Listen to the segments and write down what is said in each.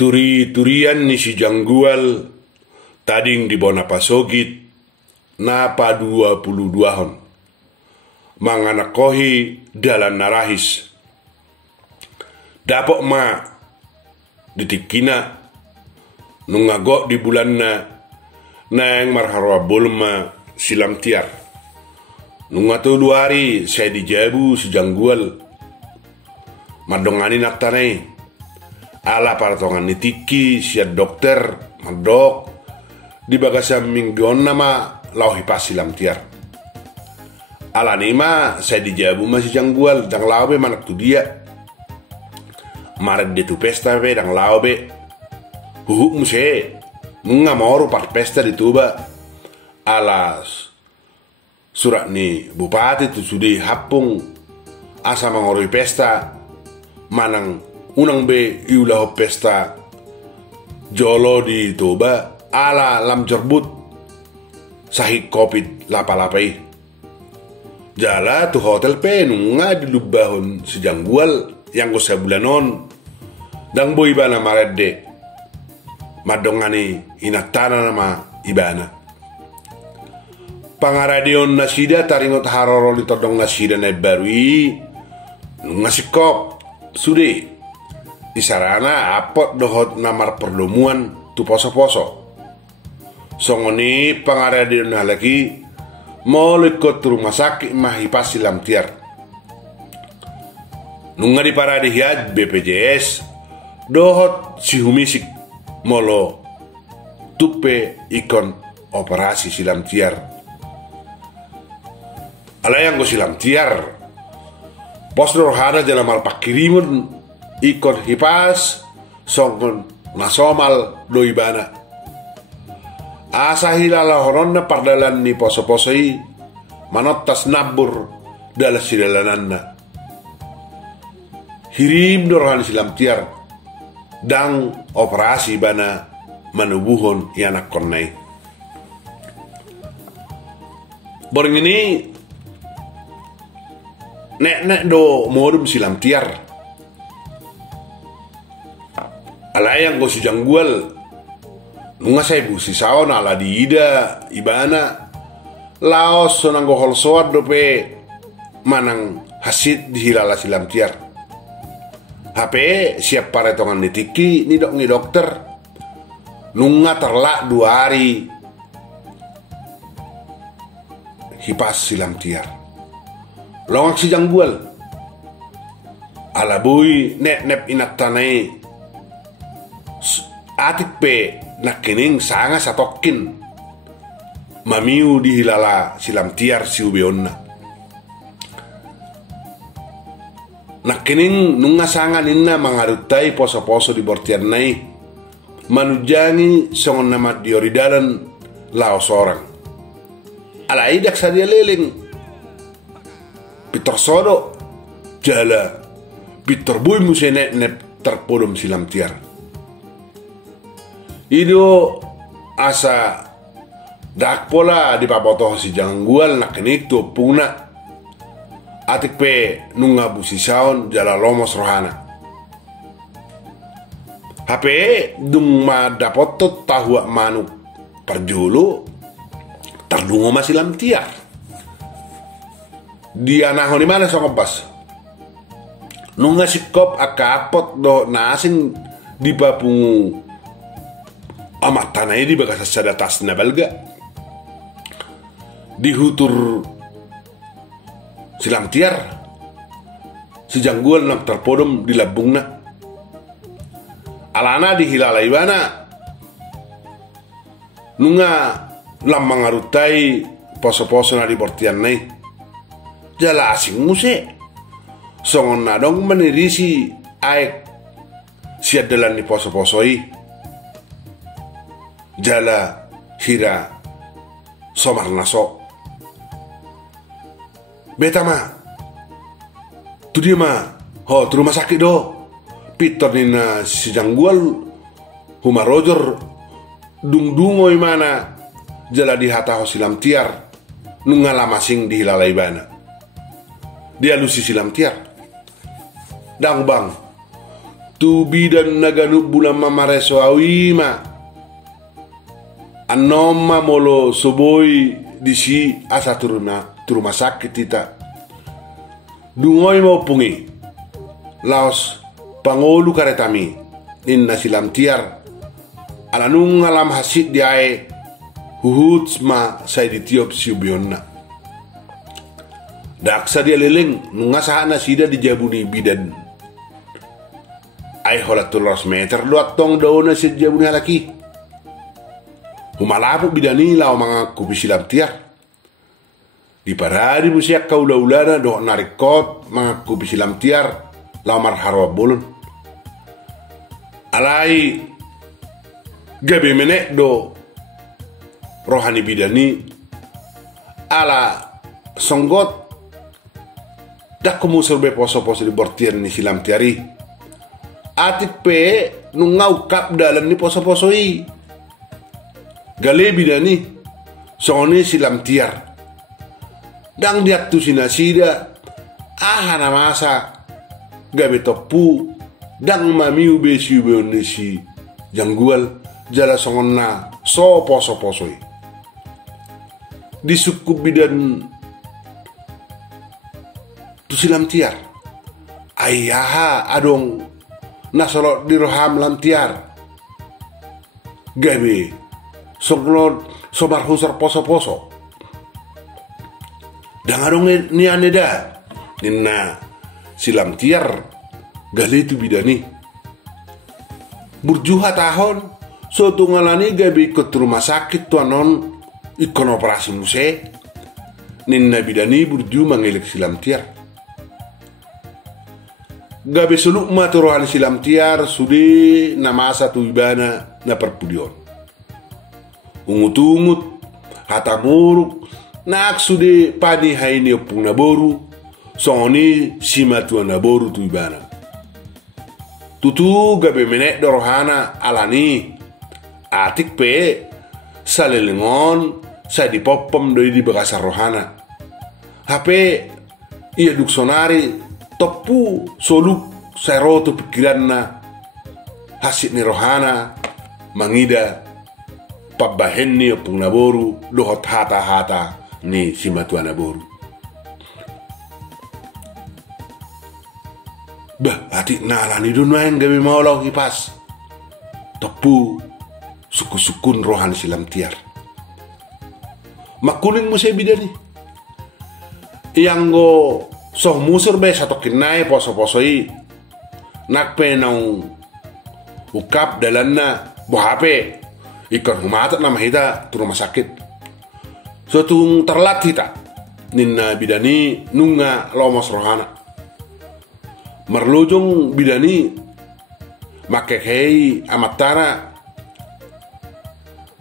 Turi-turian ni si janggual tading di bona pasogit napa 22 hon. Manganakohi dalan narahis. Dapok ma ditikina nungagok di bulan na nang marharwa bulma silam tiar. Nungatu 2 hari saya dijabu si janggual. Madongani naktanai. Ala paratongan nitiki siya dokter madok di bagasa minggon nama lauhi pas silam tiar. Ala nima saya dijabu masih janggual dang lawe manak tu dia. Maret de tu pesta be dang lawe. Huhuk muse nunga moru part pesta di tuba. Alas surat ni bupati tu sudi hapung asa mangoroi pesta manang unang be iulah pesta jolo di toba ala lam jerbut sahik covid lapa-lapai jala tu hotel penunga di lubahon sejanggual yang go sabulanon dang boy ibana maredde madongani inatana nama ibana pangaradion nasida taringot haroro ditodong nasida na barui ngasikop sude di sarana apot dohot namar perlomuan tu poso-poso songoni pangaradion na lagi mau ikut rumah sakit mahipas silam tiar nunga di paradihad BPJS dohot si humisik molo tupe ikon operasi silam tiar alayang go silam tiar pos rohana jalan mal pakirimun ikon hipas songkon nasomal doibana asa hilala horonna pardalan ni poso-posoi manottas nabur dalam sidalananna hirim dorohan silam tiar dang operasi bana manubuhon yanak konnai boreng ini nek do modum silam tiar alayang go si janggual nunga say busi saon ala di ida ibana laos sonang go hol soad dope manang hasit di hilala silam tiar HP siap paretongan nitiki ni dokter nunga terlak 2 hari hipas silam tiar longak si janggual alabui nep inak tanai atik pe nakining sanga satokin mamiu di hilala silam tiar si ubeonna nakining nunga sanga ninna mangarutai poso-poso di bortian nai manujani songon nama dioridalan laos orang ala idak sadia leleng Peter Sodo jala Peter Boy musene nep terpodom silam tiar ido asa dak pola di papoto si janggual nak kenik tu puna atik pe nunga busi saon jala lomos rohana HP dung ma dapoto tahu manuk perjulu terdungo masilam tiar dia nahon di mana songobas nunga sikop akapot do nasing di bapungu amat tanah ini bagas sada tas na balga dihutur silam tiar si janggual nak terpodom di labungna alana di hilala ibana nunga lamang arutai poso-poso na di bortian nai jala asing muse songon nadong menirisi aek siat dalan ni poso-posoi jala hira somar naso beta ma tu dia ma ho tu rumah sakit do Peter nina si janggual huma roger dung-dungo imana jala di hata ho silam tiar nungala masing di hilalai bana dia lusi silam tiar dang bang tu bidan naganu bulan mamareso awima anoma molo soboi disi asa turuma sakit tita dungoi mau pungi laos pangolu karetami ninna silam tiar alanung alam hasit diae huhut ma sai ditiop siubionna daksa dia leleng nungasahana sida dijabuni bidan ai hola 200 meter luat tong dauna si jabuni halaki humalapu bidani lao mga kubisilam tiar di paradi musiak kaula-ulana do narikot mga kubisilam tiar lao marharwa bolon alai gabe menek do rohani bidani ala songgot dak kumusur be poso-poso di bortian ni silam tiari atik pe nungau kap dalam ni poso-posoi gale bidani sone silam tiar dang diat tu sinasida ahana masa gabe topu dang mamiu besi beonesi janggual jala songonna so poso-posoi disukup bidan tu silam tiar ayaha adong nasolot di roham lam tiar gabe songlod sobar husar poso-poso dangarong ni aneda ninna silam tiar gali tu bidani burjuha tahun so tungalani gabi ikut rumah sakit tuanon ikon operasi muse ninna bidani burju mangilik silam tiar gabi suluk maturohan silam tiar sudi namasa tu ibana na perpudion ungut-ungut hatamuruk nak sude pani haini opung naboru soni simatuan naboru tu ibana tutu gabe menek dorohana alani atik pe salelengon sa di popom doi di bekasar rohana hape iya duksonari topu soluk serotu pikiran na hasit ni rohana mangida pabahen ni opung naboru dohot hata-hata ni simatuan naboru bah adik nalani dunain gabi maulau kipas tepu suku-sukun rohan silam tiar makuning musai bidani yang go soh musur be satu kinai poso-posoi nak penau ukap dalanna bohape ikon humatat nama hita tu rumah sakit suatu terlat hita ninna bidani nunga lomos rohana merlujung bidani makekei amatara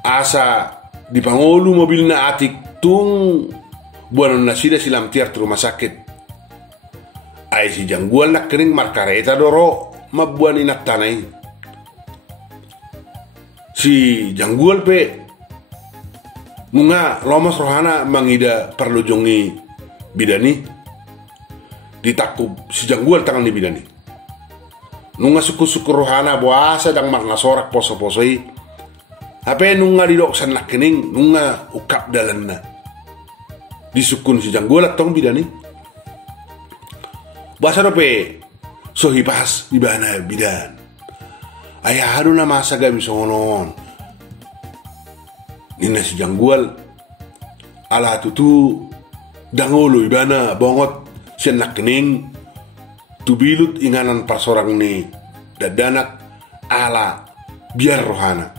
asa di pangolu mobilna atik tung buanon nasida silam tiar tu rumah sakit ai si jangguan nak kering markareta doro mabuan inak tanai si janggual pe munga lomos rohana mangida perlujungi bidani ditakub si janggual tangan di bidani nunga suku-suku rohana buasa dang marna sorak poso-posoi hape nunga didok sanak kening nunga ukap dalanna disukun si janggual tong bidani bahasa dope sohipas ibana bidan ayah haruna masa gabi songonon nina si janggual ala tutu dangolo ibana bongot senak kening tubilut inganan parsorang ni dadanak ala biar rohana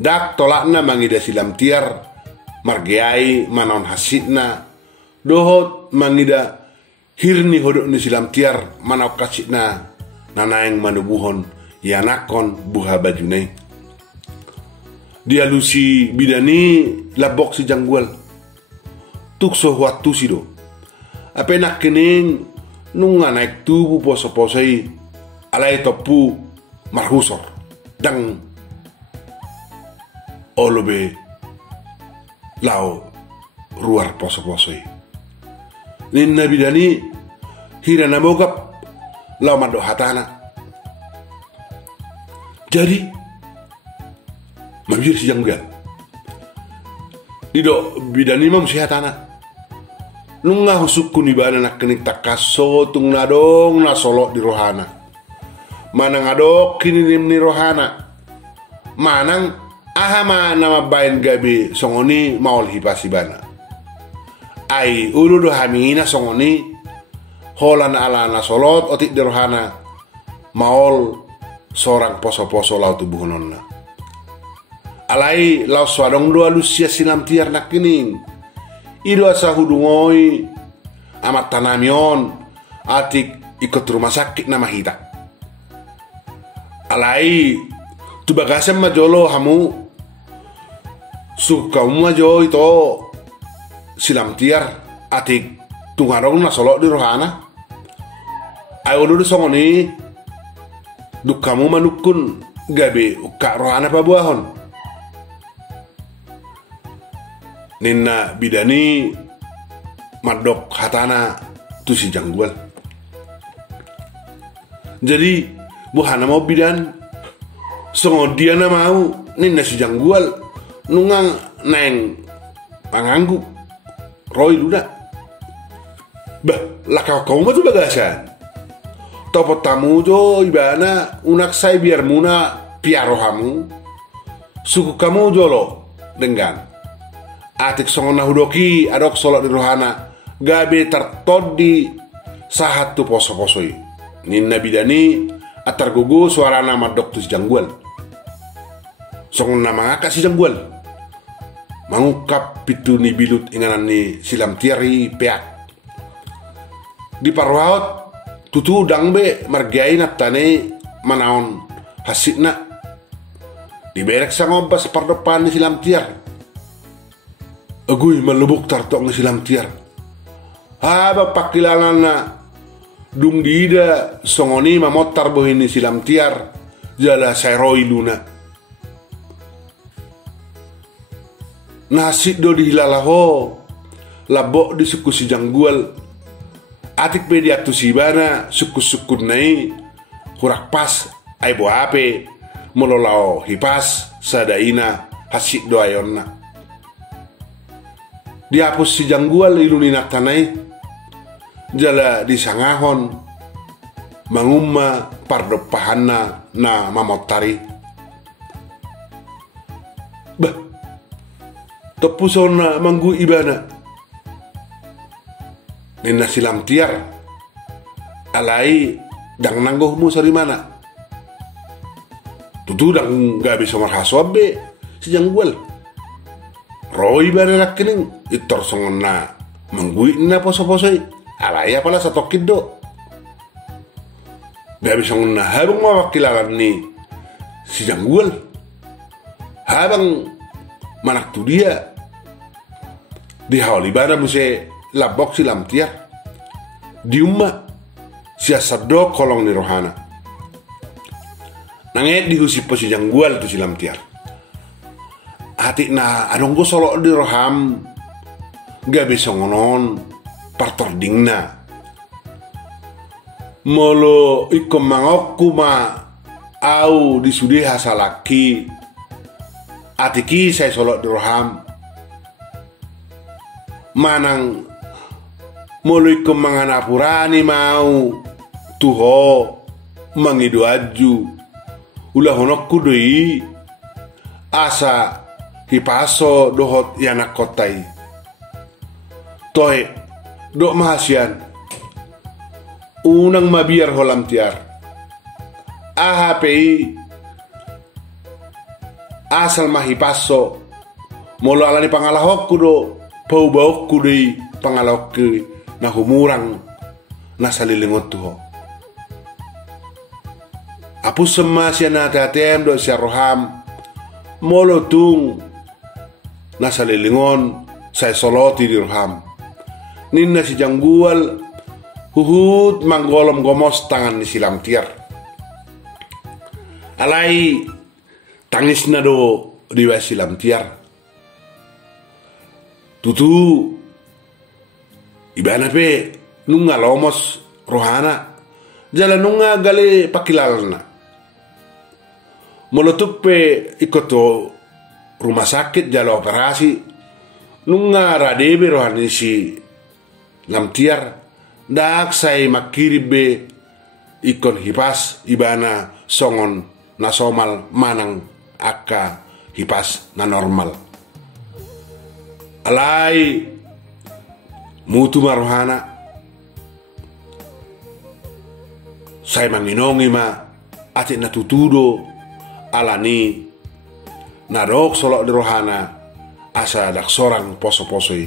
dak tolakna mangida silam tiar margeai manon hasitna dohot mangida hirni hodok ni silam tiar manau kasitna nanaeng manubuhon yanakon buha bajunai dia lusi bidani labok si janggual tukso waktu sido apa nak kening nunga naik tubuh poso-posoi alai topu marhusor dang olobe lao ruar poso-posoi ninna bidani hira namogap lao mado hatana Jadi mabir si janggal dido bidani mam sihatana nunga husukku ni bana nak kenik takaso tung nadong na solo di rohana manang adok kini ni rohana manang ahama nama bain gabi songoni maul hipasi bana ai ulu do hamina songoni holan ala na solot otik di rohana maul seorang poso-poso lau tubuhononna alai lau swadong dua lusia silam tiar nak kining ido asa hudungoi amat tanamion atik ikut rumah sakit nama hita alai tu bagasem majolo hamu suka majo itu silam tiar atik tungarong na solo di rohana ayo dulu songoni duk kamu manukun gabe ukak rohana pabuahon Nina bidani madok hatana tu si janggual. Jadi buhana mau bidan songo dia na mau nina si janggual nungang neng panganggu roy luda. Bah laka kau mah tu bagasan. Topo tamu jo ibana unak sai biar muna piaro hamu suku kamu jolo dengan atik songo nahudoki adok solok di rohana gabe tertodi sahat tu poso-posoi ninna bidani atar gugu suara nama doktus janggual songo nama ngaka si janggual mangukap pitu ni bilut inganan ni silam tiari peak di parwaot tutu udang be margai natane manaon hasikna diberek sangobas pardepan ni silam tiar aguy malubuk tartok ng silam tiar. Haba pakilangan na dung dida songoni mamotar bohin ni silam tiar jala sayroy luna. Nasi do dihilalaho labok di suku si janggual atik pedi atu si bana suku-suku nai kurak pas ay bo ape mololao hipas sadaina hasik do ayonna. Dihapus si janggual ilulinak tanai jala disangahon mangumma pardopahana na mamotari bah tepusona manggu ibana nina silam tiar alai dang nanggohmu sari mana tutu dang gabi somar hasobe si janggual roy bana kening itor songona manggui na poso-posoi alaya pala sa tokid do gabi songona habang mawakilalan ni si janggual habang manak tu dia di hawli bana muse labok silam tiar di umma siasat do kolong ni rohana nanget dihusipo si janggual tu silam tiar hati na anong go solo di roham gabi songonon partording na molo ikom mangokku ma au disudi hasalaki atiki saya solo di roham manang molo ikom manganapurani mau tuho mangidu aju ulah honokku doi asa hipaso dohot yanak kotai tohe dok mahasian unang mabiar holam tiar AHPI asal mahipaso molo alani pangalahokku do pau-baukku di pangalahokku na humurang na salilingot tuho apus semasya na tatem do siya roham molo tung nasa lilingon say soloti di roham ninna si janggual huhut manggolom gomos tangan ni silam tiar alai tangis na do diwa silam tiar tutu ibana pe nunga lomos rohana jala nunga gale pakilalna meletup pe ikut to rumah sakit jalo operasi nunga radebe rohani si lamtiar dak sai makiribe ikon hipas ibana songon nasomal manang aka hipas na normal alai mutu marohana sai manginongi ma ate na tutudo alani narok solok di rohana asa dak sorang poso-posoi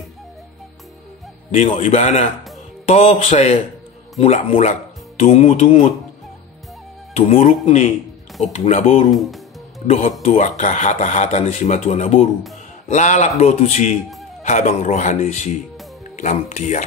dingo ibana tok saya mulak-mulak tungut-tungut tumuruk ni opung naboru dohot tu aka hata-hata ni si matua naboru lalap do tu si habang rohani si lamtiar.